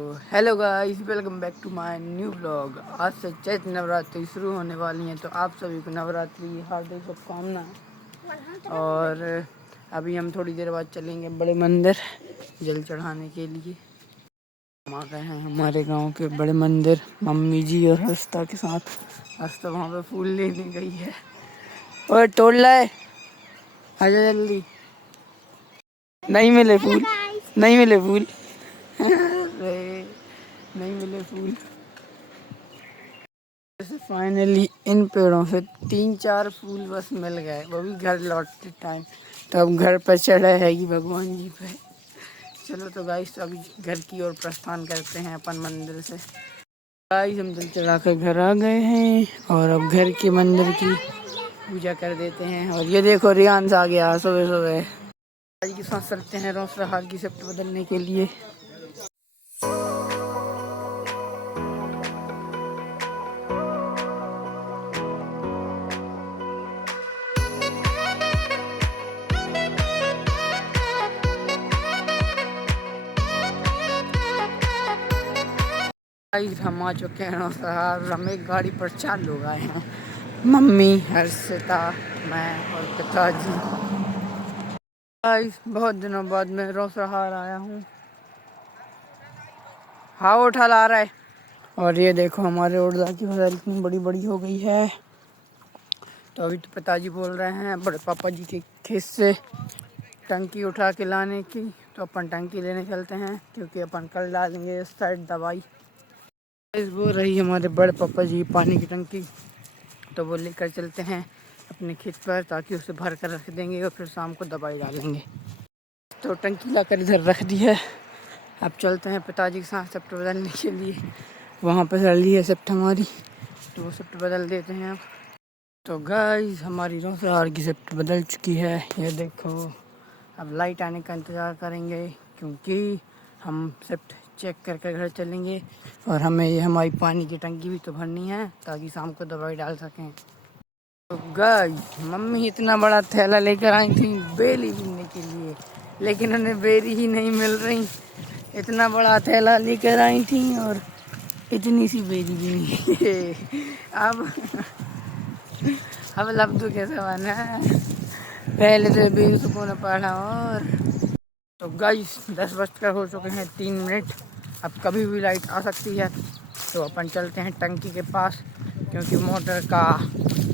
Hello guys, welcome back to my new blog. आज से चैत्र नवरात्रि शुरू होने वाली हैं, तो आप सभी को नवरात्रि हार्दिक शुभकामनाएं। और अभी हम थोड़ी देर बाद चलेंगे बड़े मंदिर जल चढ़ाने के लिए। हम आ गए हैं हमारे गांव के बड़े मंदिर, मम्मी जी और हर्षिता के साथ। हर्षिता वहाँ पे फूल लेने गई है। और तोड़ लाए, आजा जल्दी। नहीं मिले फूल, नहीं मिले फूल। नहीं मिले फूल। फाइनली इन पेड़ों से 3-4 फूल बस मिल गए, वो भी घर लौटते टाइम। तो अब घर पर चढ़ा है कि भगवान जी पे। चलो तो गाइस, अभी घर की ओर प्रस्थान करते हैं अपन मंदिर से। गाइस, हम जल चढ़ा कर घर आ गए हैं और अब घर के मंदिर की पूजा कर देते हैं। और ये देखो, रियांश आ गया सुबह सुबह। आज के साथ चलते हैं रोसड़ाहार की शिफ्ट बदलने के लिए। हम आ चुके हैं रोसड़ाहार। हम एक गाड़ी पर 4 लोग आए हैं, मम्मी, हर्षिता, मैं और पिताजी। गाइस, बहुत दिनों बाद मैं रोसड़ाहार आया हूँ। हाँ, उठा ला रहा है। और ये देखो, हमारे उड़दा की फसल इतनी बड़ी बड़ी हो गई है। तो अभी तो पिताजी बोल रहे हैं बड़े पापा जी के खेत से टंकी उठा के लाने की। तो अपन टंकी लेने चलते हैं, क्योंकि अपन कल डालेंगे इस साइड दवाई। बोल रही हमारे बड़े पापा जी पानी की टंकी, तो वो लेकर चलते हैं अपने खेत पर, ताकि उसे भर कर रख देंगे और फिर शाम को दवाई डालेंगे। तो टंकी लाकर इधर रख दी है। अब चलते हैं पिताजी के साथ शिफ्ट बदलने के लिए। वहाँ पर चल रही है शिफ्ट हमारी, तो वो शिफ्ट बदल देते हैं अब। तो गाइस, हमारी रोसड़ाहार की शिफ्ट बदल चुकी है, ये देखो। अब लाइट आने का इंतज़ार करेंगे, क्योंकि हम शिफ्ट चेक करके घर चलेंगे। और हमें ये हमारी पानी की टंकी भी तो भरनी है, ताकि शाम को दवाई डाल सकें। तो गाइस, मम्मी इतना बड़ा थैला लेकर आई थी बेली बीनने के लिए, लेकिन उन्हें बेरी ही नहीं मिल रही। इतना बड़ा थैला लेकर आई थी और इतनी सी बेरी भी नहीं। अब लब्धू कैसे बना। पहले तो बेरी सुकून पड़ा। और तो गाइस, 10 बजकर हो चुके हैं 3 मिनट। अब कभी भी लाइट आ सकती है, तो अपन चलते हैं टंकी के पास, क्योंकि मोटर का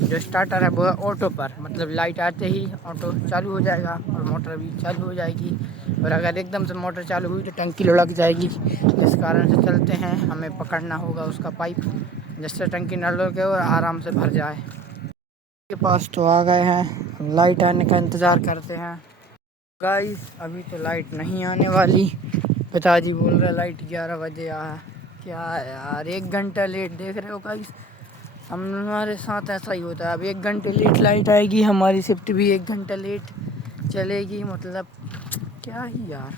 जो स्टार्टर है वो है ऑटो पर। मतलब लाइट आते ही ऑटो चालू हो जाएगा और मोटर भी चालू हो जाएगी। और अगर एकदम से मोटर चालू हुई तो टंकी लुढ़क जाएगी। जिस कारण से चलते हैं, हमें पकड़ना होगा उसका पाइप, जिससे टंकी न लुढ़के और आराम से भर जाए। के पास तो आ गए हैं, लाइट आने का इंतज़ार करते हैं। गाइस, अभी तो लाइट नहीं आने वाली। पिताजी बोल रहे लाइट 11 बजे आ। क्या यार, 1 घंटा लेट। देख रहे हो गाइस, हमारे साथ ऐसा ही होता है। अब 1 घंटे लेट लाइट आएगी, हमारी शिफ्ट भी 1 घंटा लेट चलेगी। मतलब क्या ही यार।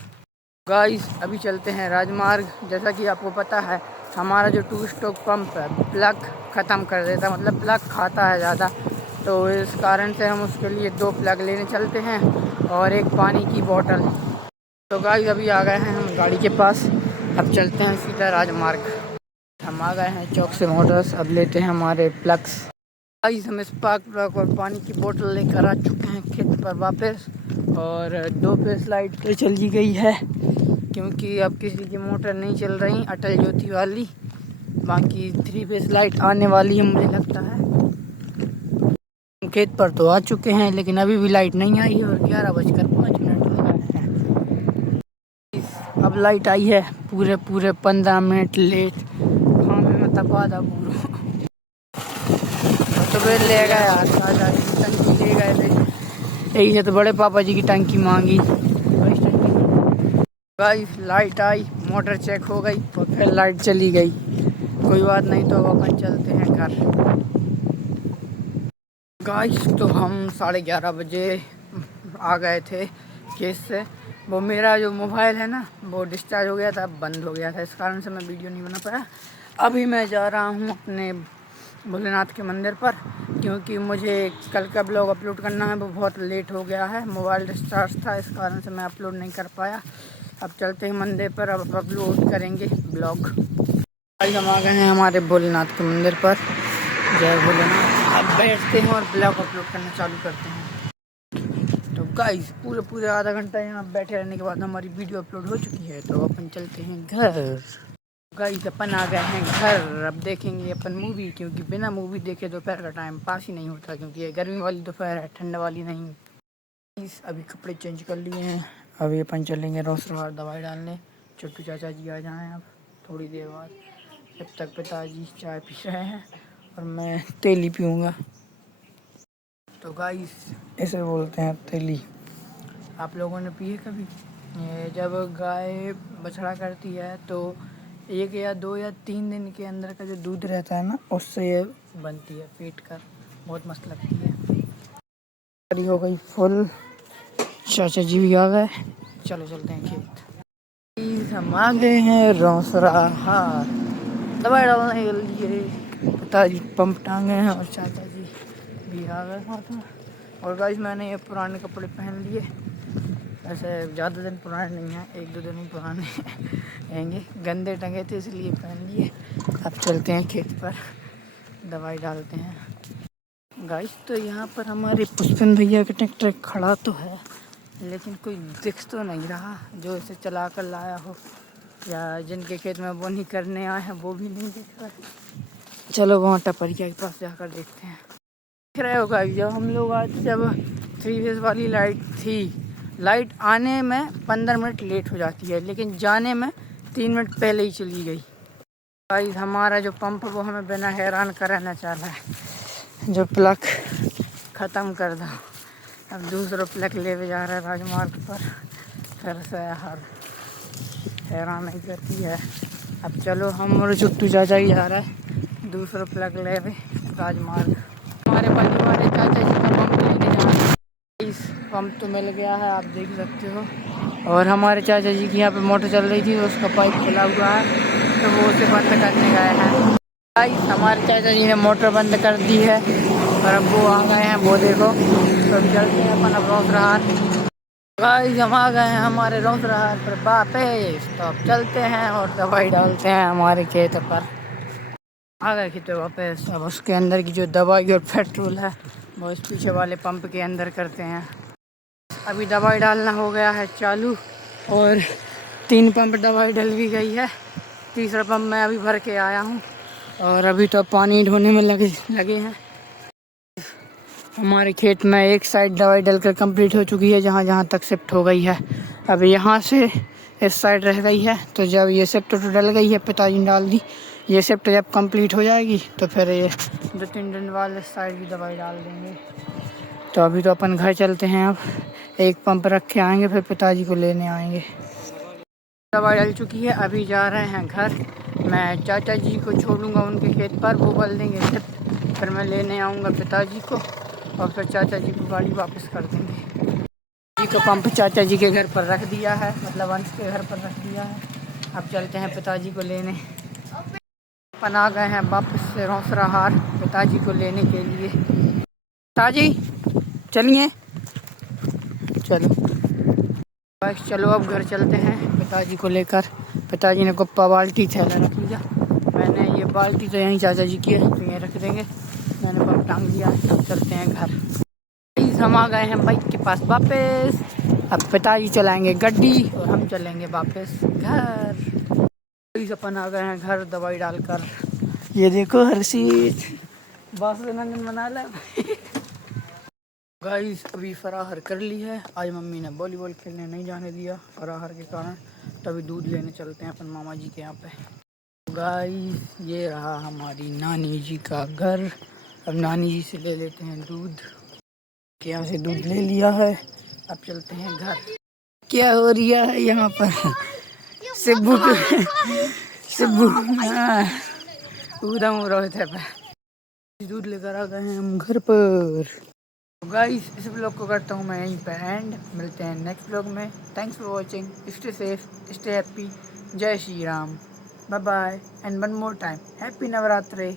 गाइस, अभी चलते हैं राजमार्ग। जैसा कि आपको पता है, हमारा जो 2 स्ट्रोक पंप है प्लग ख़त्म कर देता है, मतलब प्लग खाता है ज़्यादा। तो इस कारण से हम उसके लिए 2 प्लग लेने चलते हैं और एक पानी की बोतल। तो गाइस, अभी आ गए हैं हम गाड़ी के पास। अब चलते हैं सीधा राजमार्ग। हम आ गए हैं चौक से मोटर्स। अब लेते हैं हमारे प्लग्स। गाइस, हम स्पार्क प्लग और पानी की बोतल लेकर आ चुके हैं खेत पर वापस। और 2 फेस लाइट तो चली गई है, क्योंकि अब किसी की मोटर नहीं चल रही अटल ज्योति वाली। बाकी 3 फेस लाइट आने वाली है मुझे लगता है। खेत पर तो आ चुके हैं, लेकिन अभी भी लाइट नहीं आई है और 11:05 हो गए हैं। अब लाइट आई है, पूरे 15 मिनट लेट। हाँ, मैं तपा था पूरा। तो फिर ले गए यार, टंकी ले गए थे। यही से तो बड़े पापा जी की टंकी मांगी। गाइस, लाइट आई, मोटर चेक हो गई और फिर लाइट चली गई। कोई बात नहीं, तो अपन चलते हैं घर। गाइस, तो हम 11:30 बजे आ गए थे केस से। वो मेरा जो मोबाइल है ना, वो डिस्चार्ज हो गया था, बंद हो गया था। इस कारण से मैं वीडियो नहीं बना पाया। अभी मैं जा रहा हूँ अपने भोलेनाथ के मंदिर पर, क्योंकि मुझे कल का ब्लॉग अपलोड करना है, वो बहुत लेट हो गया है। मोबाइल डिस्चार्ज था, इस कारण से मैं अपलोड नहीं कर पाया। अब चलते हैं मंदिर पर, अब अपलोड करेंगे ब्लॉग। आज हम आ गए हैं हमारे भोलेनाथ के मंदिर पर। जय भोलेनाथ। अब बैठते हैं और ब्लॉग अपलोड करना चालू करते हैं। तो गाइस पूरे आधा घंटा यहाँ बैठे रहने के बाद हमारी वीडियो अपलोड हो चुकी है, तो अपन चलते हैं घर। गाइस अपन आ गए हैं घर। अब देखेंगे अपन मूवी, क्योंकि बिना मूवी देखे दोपहर का टाइम पास ही नहीं होता, क्योंकि ये गर्मी वाली दोपहर है, ठंडा वाली नहीं। अभी कपड़े चेंज कर लिए हैं, अभी अपन चलेंगे रोसड़ाहाट दवाई डालने। छोटू चाचा जी आ जाएं अब थोड़ी देर बाद। जब तक पिताजी चाय पी रहे हैं और मैं तेली पीऊँगा। तो गाइस ऐसे बोलते हैं तेली। आप लोगों ने पी है कभी? ये जब गाय बछड़ा करती है तो 1 या 2 या 3 दिन के अंदर का जो दूध रहता है ना, उससे ये बनती है पीट कर। बहुत मस्त लगती है। हरी हो गई फुल। चाचा जी भी आ गए। चलो चलते हैं खेत। हम आ गए हैं रोसड़ाहाट दवाई डालने के लिए। पिताजी पंप टांगे हैं और चाचा जी भी आ गए साथ में। और गाइस मैंने ये पुराने कपड़े पहन लिए। ऐसे ज़्यादा दिन पुराने नहीं हैं, 1-2 दिन ही पुराने रहेंगे। गंदे टंगे थे इसलिए पहन लिए। अब चलते हैं खेत पर, दवाई डालते हैं। गाइस तो यहाँ पर हमारे पुष्पन भैया का ट्रैक्टर खड़ा तो है, लेकिन कोई दिख तो नहीं रहा जो इसे चला कर लाया हो, या जिनके खेत में बोनी करने आए हैं वो भी नहीं दिख रहा। चलो वहाँ टपरिया के पास जाकर देखते हैं। देख रहे हो गाइस, जब हम लोग आज जब 3 फेज वाली लाइट थी, लाइट आने में 15 मिनट लेट हो जाती है, लेकिन जाने में 3 मिनट पहले ही चली गई। गाइस हमारा जो पंप वो हमें बिना हैरान कराना चाह रहा है। जो प्लग ख़त्म कर दो। अब दूसरा प्लग ले जा रहा है राजमार्ग पर। फिर से हर हैरान नहीं करती है। अब चलो हम और छुट्टू चाचा ही जा रहा है दूसरा प्लग ले राजमार्ग। हमारे बल्लू वाले चाचा जी का पंप लेने जा रहे हैं। इस पंप तो मिल गया है, आप देख सकते हो। और हमारे चाचा जी की यहाँ पे मोटर चल रही थी तो उसका पाइप खुला हुआ है, तो वो उसे बंद करने गए हैं। गाइस हमारे चाचा जी ने मोटर बंद कर दी है और अब वो आ गए हैं, वो देखो। तो चलते हैं अपन अब रोसड़ाहाट। गाइस हम आ गए हैं हमारे रोसड़ाहाट पर वापस। तो अब चलते हैं और दवाई डालते हैं हमारे खेत पर। आ गए खेत वापस। अब उसके अंदर की जो दवाई और पेट्रोल है वो इस पीछे वाले पंप के अंदर करते हैं। अभी दवाई डालना हो गया है चालू और 3 पंप दवाई डल भी गई है। तीसरा पंप मैं अभी भर के आया हूँ और अभी तो पानी ढोने में लगे हैं। हमारे खेत में एक साइड दवाई डलकर कंप्लीट हो चुकी है, जहाँ जहाँ तक शिफ्ट हो गई है। अब यहाँ से इस साइड रह गई है, तो जब ये शिफ्ट तो डल गई है, पिताजी ने डाल दी। ये शिफ्ट जब कंप्लीट हो जाएगी तो फिर ये 2-3 दिन बाद इस साइड भी दवाई डाल देंगे। तो अभी तो अपन घर चलते हैं। अब एक पंप रख के आएँगे, फिर पिताजी को लेने आएँगे। दवाई डल चुकी है, अभी जा रहे हैं घर। मैं चाचा जी को छोड़ूंगा उनके खेत पर, वो बल देंगे शिफ्ट। फिर मैं लेने आऊँगा पिताजी को और फिर चाचा जी को गाड़ी वापस कर देंगे। जी को पंप चाचा जी के घर पर रख दिया है, मतलब अंश के घर पर रख दिया है। अब चलते हैं पिताजी को लेने। अपन आ गए हैं वापस से रोसड़ाहाट पिताजी को लेने के लिए। पिताजी चलिए। चलो बस चलो अब घर चलते हैं पिताजी को लेकर। पिताजी ने कुप्पा बाल्टी थैला रख लिया। मैंने ये बाल्टी तो यहीं चाचा जी की है, तो यहीं रख देंगे। मैंने पंप टांग दिया। चलते हैं घर। हम आ गए हैं बाइक के पास वापस। अब पिताजी चलाएंगे गाड़ी और हम चलेंगे वापस घर। अपन आ गए हैं घर दवाई डालकर। ये देखो हर्षित बस नंदन मना ला। गाइस अभी फराहर कर ली है। आज मम्मी ने वॉलीबॉल खेलने नहीं जाने दिया फराहर के कारण, तभी दूध लेने चलते हैं अपन मामा जी के यहाँ पे। गाइस ये रहा हमारी नानी जी का घर। अब नानी जी से ले लेते हैं दूध। के यहाँ से दूध ले लिया है, अब चलते हैं घर। क्या हो रहा है यहाँ पर? सिब्बू सिब्बू उदम रोहित है। दूध लेकर आ गए हैं हम घर पर। गाइस इस ब्लॉग को करता हूँ मैं यहीं पे एंड। मिलते हैं नेक्स्ट ब्लॉग में। Thanks for watching. Stay safe, stay happy. जय Shri Ram. Bye bye and one more time happy Navratri.